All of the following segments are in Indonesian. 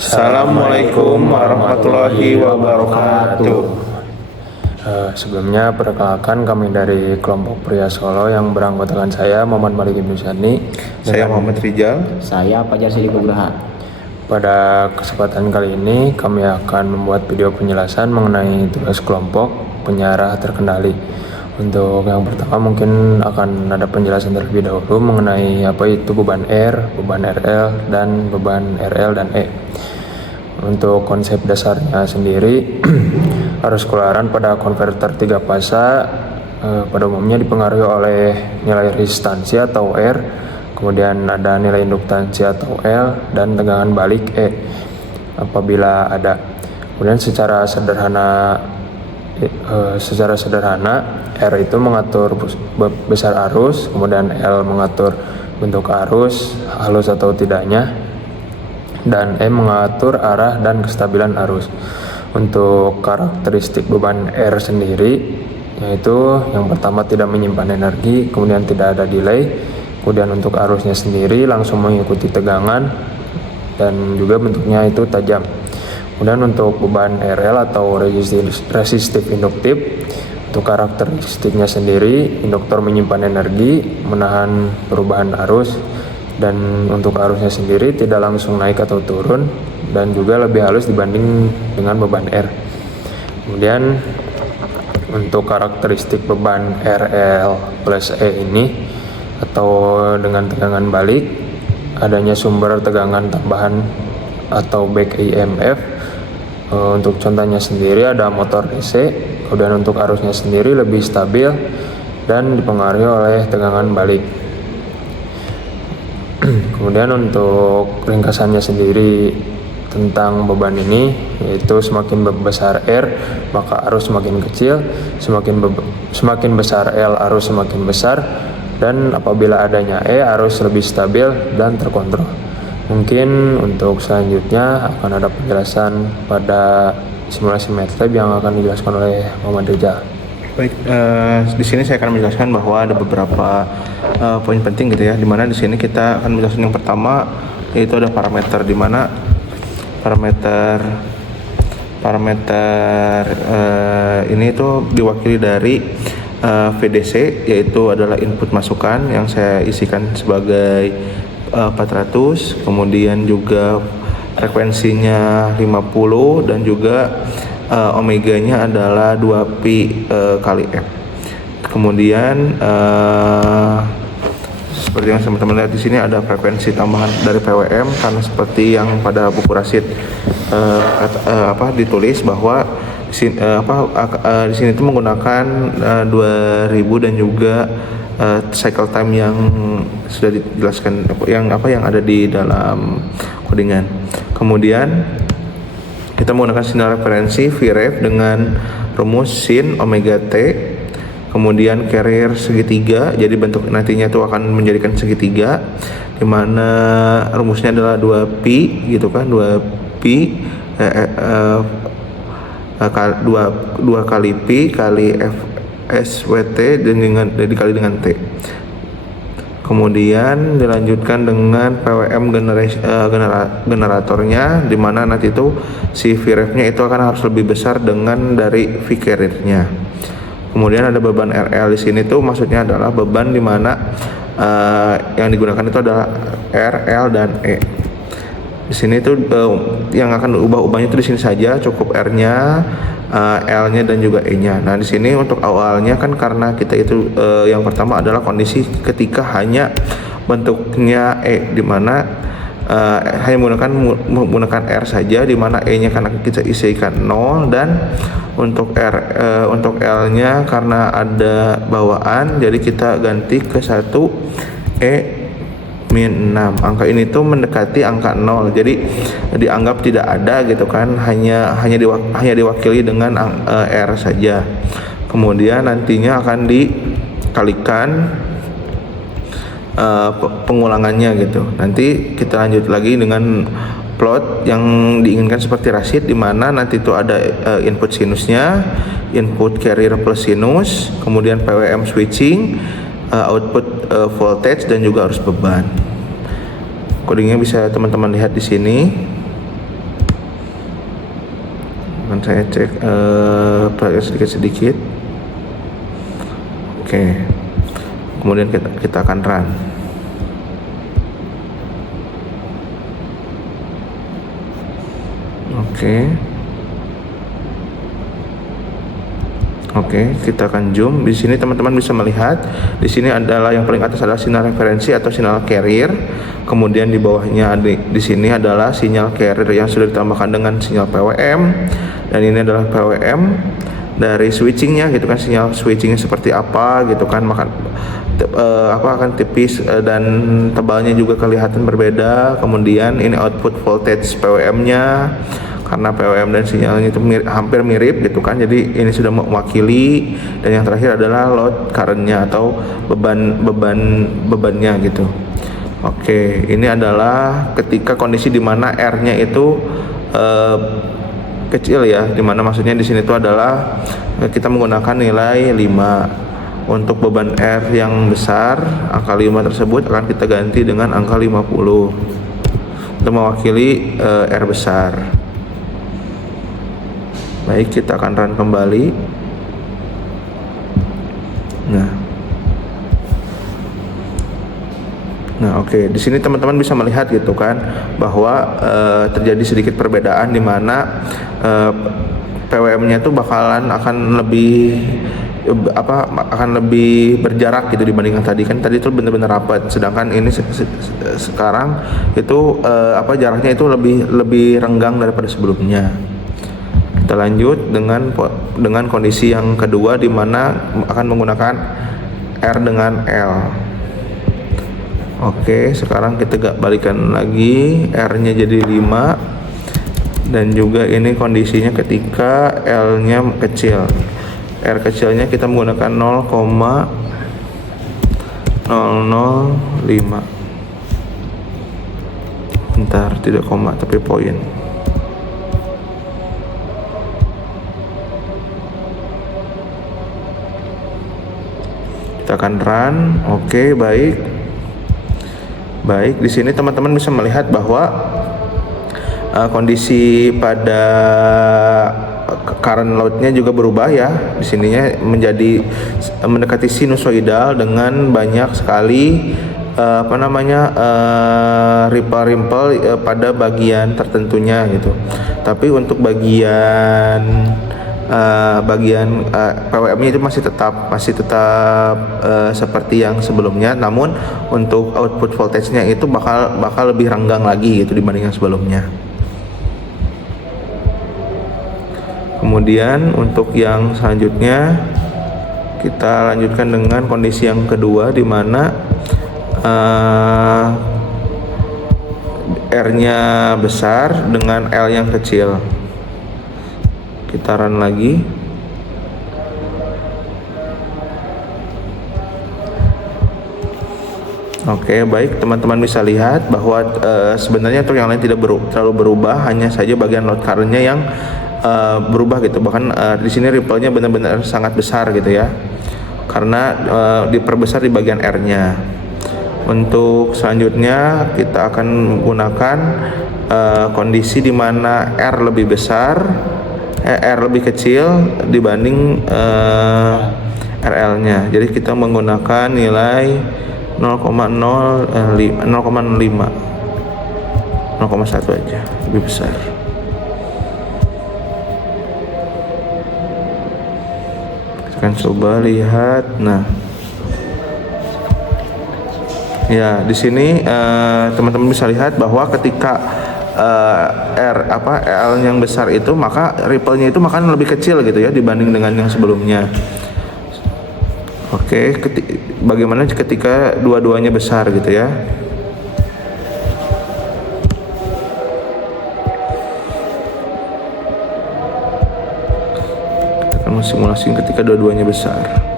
Assalamualaikum warahmatullahi wabarakatuh. Sebelumnya perkenalkan, kami dari kelompok pria Solo yang beranggotakan saya Muhammad Malik Ibnu Sani. Saya Muhammad Rijal. Saya Fajar Sidik Nugraha. Pada kesempatan kali ini kami akan membuat video penjelasan mengenai tugas kelompok penyiar terkendali. Untuk yang pertama mungkin akan ada penjelasan terlebih dahulu mengenai apa itu beban R, beban RL, dan beban RL dan E. Untuk konsep dasarnya sendiri, arus keluaran pada konverter 3 fasa pada umumnya dipengaruhi oleh nilai resistansi atau R, kemudian ada nilai induktansi atau L, dan tegangan balik E apabila ada. Kemudian secara sederhana R itu mengatur besar arus, kemudian L mengatur bentuk arus, halus atau tidaknya, dan E mengatur arah dan kestabilan arus. Untuk karakteristik beban R sendiri, yaitu yang pertama tidak menyimpan energi, kemudian tidak ada delay, kemudian untuk arusnya sendiri langsung mengikuti tegangan, dan juga bentuknya itu tajam. Kemudian untuk beban RL atau resistif induktif, untuk karakteristiknya sendiri, induktor menyimpan energi, menahan perubahan arus, dan untuk arusnya sendiri tidak langsung naik atau turun, dan juga lebih halus dibanding dengan beban R. Kemudian untuk karakteristik beban RL plus E ini atau dengan tegangan balik, adanya sumber tegangan tambahan atau back EMF. Untuk contohnya sendiri ada motor DC, kemudian untuk arusnya sendiri lebih stabil dan dipengaruhi oleh tegangan balik. Kemudian untuk ringkasannya sendiri tentang beban ini, yaitu semakin besar R maka arus semakin kecil, semakin besar L arus semakin besar, dan apabila adanya E arus lebih stabil dan terkontrol. Mungkin untuk selanjutnya akan ada penjelasan pada simulasi MATLAB yang akan dijelaskan oleh Muhammad Rijal. Baik, di sini saya akan menjelaskan bahwa ada beberapa poin penting gitu ya. Dimana di sini kita akan menjelaskan yang pertama, yaitu ada parameter, di mana parameter ini itu diwakili dari VDC, yaitu adalah input masukan yang saya isikan sebagai 400, kemudian juga frekuensinya 50, dan juga omeganya adalah 2pi kali F. Kemudian seperti yang teman-teman lihat di sini ada frekuensi tambahan dari PWM, karena seperti yang pada buku rasid ditulis bahwa di sini itu menggunakan 2000 dan juga cycle time yang sudah dijelaskan yang ada di dalam codingan. Kemudian kita menggunakan sinyal referensi Vref dengan rumus sin omega T, kemudian carrier segitiga, jadi bentuk nantinya itu akan menjadikan segitiga, di mana rumusnya adalah 2pi gitu kan, 2pi 2 kali pi kali F SWT dikali dengan T. Kemudian dilanjutkan dengan PWM generatornya, di mana nanti itu si Vref-nya itu akan harus lebih besar dengan dari V carrier-nya. Kemudian ada beban RL di sini tuh maksudnya adalah beban di mana yang digunakan itu adalah R, L, dan E. Di sini tuh yang akan ubah-ubahnya itu di sini saja, cukup R-nya, L-nya, dan juga E-nya. Nah, di sini untuk awalnya kan karena kita itu yang pertama adalah kondisi ketika hanya bentuknya E, di mana hanya menggunakan R saja, di mana E-nya kan kita isikan 0, dan untuk untuk L-nya karena ada bawaan, jadi kita ganti ke 1 E min 6. Angka ini tuh mendekati angka 0, jadi dianggap tidak ada gitu kan, hanya diwakili dengan R saja. Kemudian nantinya akan dikalikan pengulangannya gitu. Nanti kita lanjut lagi dengan plot yang diinginkan seperti rasid, di mana nanti itu ada input sinusnya, input carrier plus sinus, kemudian PWM switching, output voltage, dan juga arus beban. Codingnya bisa teman-teman lihat di sini. akan saya cek sedikit-sedikit. Oke, kemudian kita akan run. Oke, kita akan zoom. Di sini teman-teman bisa melihat, di sini adalah yang paling atas adalah sinyal referensi atau sinyal carrier. Kemudian di bawahnya di sini adalah sinyal carrier yang sudah ditambahkan dengan sinyal PWM, dan ini adalah PWM dari switchingnya gitu kan, sinyal switchingnya seperti apa gitu kan, akan tipis dan tebalnya juga kelihatan berbeda. Kemudian ini output voltage PWM-nya, karena PWM dan sinyalnya itu hampir mirip gitu kan, jadi ini sudah mewakili. Dan yang terakhir adalah load current-nya atau bebannya gitu. Oke, ini adalah ketika kondisi di mana R-nya itu kecil ya, dimana maksudnya di sini itu adalah kita menggunakan nilai 5. Untuk beban R yang besar, angka 5 tersebut akan kita ganti dengan angka 50 untuk mewakili R besar. Baik, kita akan run kembali. Nah, oke. Di sini teman-teman bisa melihat gitu kan, bahwa terjadi sedikit perbedaan di mana PWM-nya itu akan lebih berjarak gitu dibandingkan tadi kan. Tadi itu benar-benar rapat, sedangkan ini sekarang itu jaraknya itu lebih renggang daripada sebelumnya. Kita lanjut dengan kondisi yang kedua, di mana akan menggunakan R dengan L. Oke, sekarang kita balikan lagi, R-nya jadi 5, dan juga ini kondisinya ketika L-nya kecil. R kecilnya kita menggunakan 0,005. Bentar, tidak koma tapi poin. Kita akan run. Oke, baik. Di sini teman-teman bisa melihat bahwa kondisi pada current load-nya juga berubah ya. Di sininya mendekati sinusoidal dengan banyak sekali ripple pada bagian tertentunya gitu. Tapi untuk bagian PWM-nya itu masih tetap seperti yang sebelumnya, namun untuk output voltage-nya itu bakal lebih renggang lagi gitu dibanding yang sebelumnya. Kemudian untuk yang selanjutnya kita lanjutkan dengan kondisi yang kedua, di mana R-nya besar dengan L yang kecil. Kita run lagi. Oke, baik, teman-teman bisa lihat bahwa sebenarnya untuk yang lain tidak terlalu berubah, hanya saja bagian load current-nya yang berubah gitu. Bahkan di sini ripple-nya benar-benar sangat besar gitu ya, karena diperbesar di bagian R-nya. Untuk selanjutnya kita akan menggunakan kondisi di mana R lebih besar, R lebih kecil dibanding RL-nya. Jadi kita menggunakan nilai 0,1 aja, lebih besar. Kita akan coba lihat. Nah, ya di sini teman-teman bisa lihat bahwa ketika L yang besar itu, maka ripple-nya itu lebih kecil gitu ya dibanding dengan yang sebelumnya. Oke, bagaimana ketika dua-duanya besar gitu ya? Kita akan mensimulasikan ketika dua-duanya besar.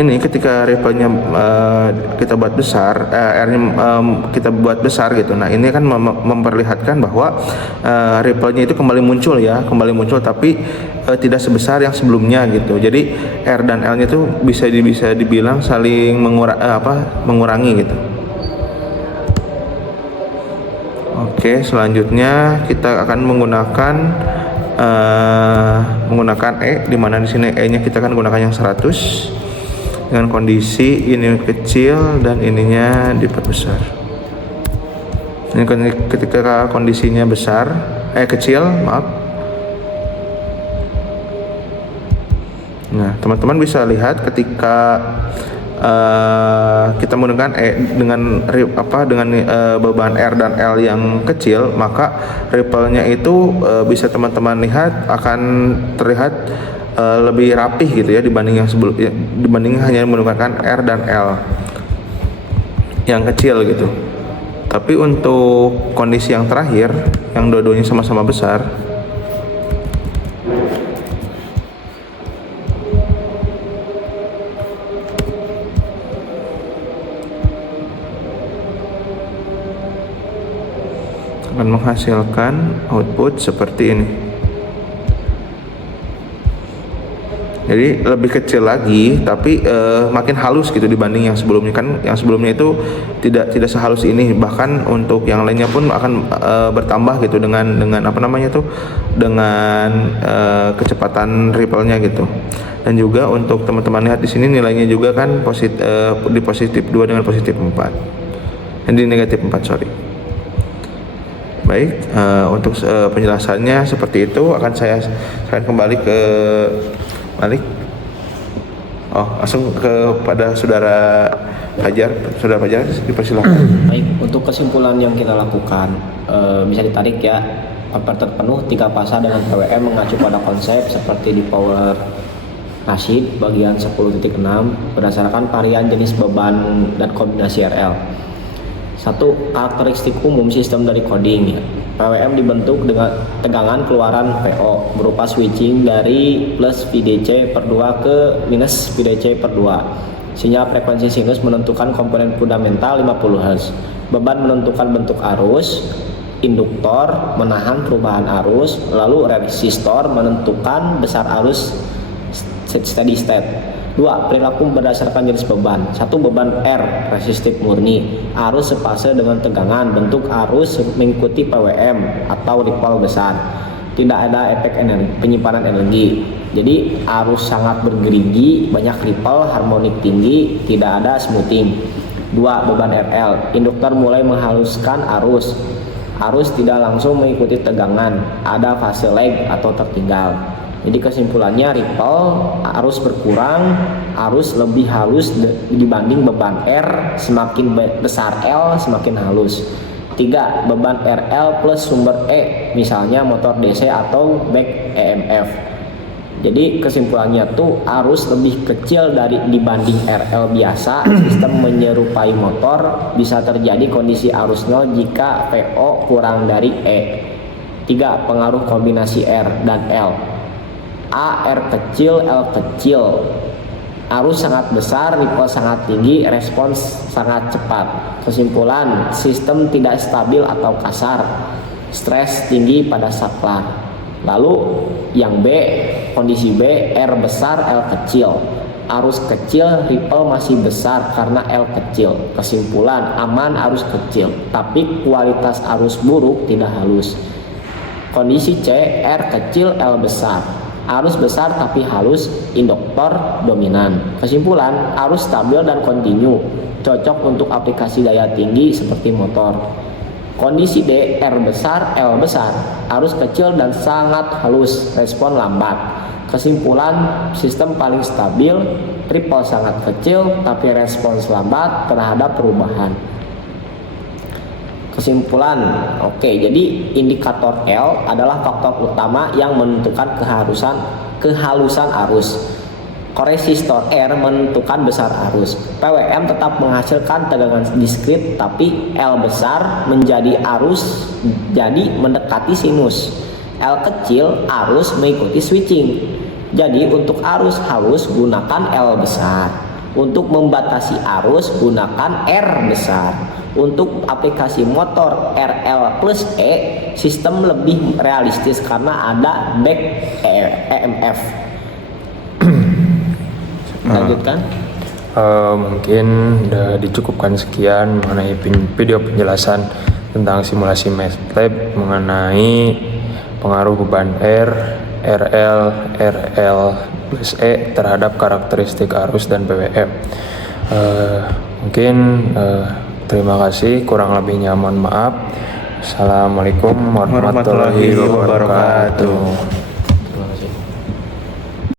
Ini ketika ripple-nya kita buat besar, R-nya kita buat besar gitu. Nah, ini kan memperlihatkan bahwa ripple-nya itu kembali muncul, tapi tidak sebesar yang sebelumnya gitu. Jadi R dan L-nya itu bisa dibilang saling mengurangi gitu. Oke, selanjutnya kita akan menggunakan E, di mana di sini E-nya kita akan gunakan yang 100 dengan kondisi ini kecil dan ininya diperbesar. Ini ketika kondisinya kecil, maaf. Nah, teman-teman bisa lihat ketika kita menggunakan dengan beban R dan L yang kecil, maka ripple-nya itu bisa teman-teman lihat akan terlihat lebih rapih gitu ya dibanding dibanding hanya menggunakan R dan L yang kecil gitu. Tapi untuk kondisi yang terakhir yang dua-duanya sama-sama besar, akan menghasilkan output seperti ini. Jadi lebih kecil lagi, tapi makin halus gitu dibanding yang sebelumnya. Kan yang sebelumnya itu tidak sehalus ini, bahkan untuk yang lainnya pun akan bertambah gitu dengan kecepatan ripple-nya gitu. Dan juga untuk teman-teman lihat di sini nilainya juga kan di positif 2 dengan positif 4. Dan di negatif 4, sorry. Baik, untuk penjelasannya seperti itu. Akan saya kembali ke Malik. Langsung kepada Saudara Fajar. Saudara Fajar, dipersilakan. Baik, untuk kesimpulan yang kita lakukan bisa ditarik ya. Paper terpenuh 3 fasa dengan PWM mengacu pada konsep seperti di Power Rashid bagian 10.6 berdasarkan varian jenis beban dan kombinasi RL. 1. Karakteristik umum sistem dari coding ya. PWM dibentuk dengan tegangan keluaran PO berupa switching dari plus VDC per 2 ke minus VDC per 2. Sinyal frekuensi sinus menentukan komponen fundamental 50 Hz. Beban menentukan bentuk arus. Induktor menahan perubahan arus. Lalu resistor menentukan besar arus steady state. 2. Perilaku berdasarkan jenis beban. 1. Beban R resistif murni, arus sepase dengan tegangan, bentuk arus mengikuti PWM atau ripple besar, tidak ada efek penyimpanan energi. Jadi arus sangat bergerigi, banyak ripple, harmonik tinggi, tidak ada smoothing. 2. Beban RL, induktor mulai menghaluskan arus tidak langsung mengikuti tegangan, ada fase lag atau tertinggal. Jadi kesimpulannya ripple arus berkurang, arus lebih halus dibanding beban R, semakin besar L semakin halus. 3. Beban RL plus sumber E, misalnya motor DC atau back EMF. Jadi kesimpulannya tuh arus lebih kecil dibanding RL biasa, sistem menyerupai motor, bisa terjadi kondisi arus nol jika VO kurang dari E. 3. Pengaruh kombinasi R dan L. A. R kecil, L kecil, arus sangat besar, ripple sangat tinggi, respons sangat cepat. Kesimpulan, sistem tidak stabil atau kasar, stres tinggi pada saklar. Lalu yang B, kondisi B, R besar, L kecil, arus kecil, ripple masih besar karena L kecil. Kesimpulan, aman arus kecil, tapi kualitas arus buruk, tidak halus. Kondisi C, R kecil, L besar, arus besar tapi halus, induktor dominan. Kesimpulan, arus stabil dan kontinu, cocok untuk aplikasi daya tinggi seperti motor. Kondisi D, R besar, L besar, arus kecil dan sangat halus, respon lambat. Kesimpulan, sistem paling stabil, ripple sangat kecil tapi respons lambat terhadap perubahan. Kesimpulan, jadi indikator L adalah faktor utama yang menentukan kehalusan arus. Resistor R menentukan besar arus. PWM tetap menghasilkan tegangan diskrit, tapi L besar menjadi arus jadi mendekati sinus. L kecil arus mengikuti switching. Jadi untuk arus halus gunakan L besar. Untuk membatasi arus gunakan R besar. Untuk aplikasi motor RL plus E, sistem lebih realistis karena ada back EMF. Lanjutkan. Mungkin udah dicukupkan sekian mengenai video penjelasan tentang simulasi MATLAB mengenai pengaruh beban RL plus E terhadap karakteristik arus dan PWM. Mungkin terima kasih, kurang lebihnya mohon maaf. Assalamualaikum warahmatullahi wabarakatuh.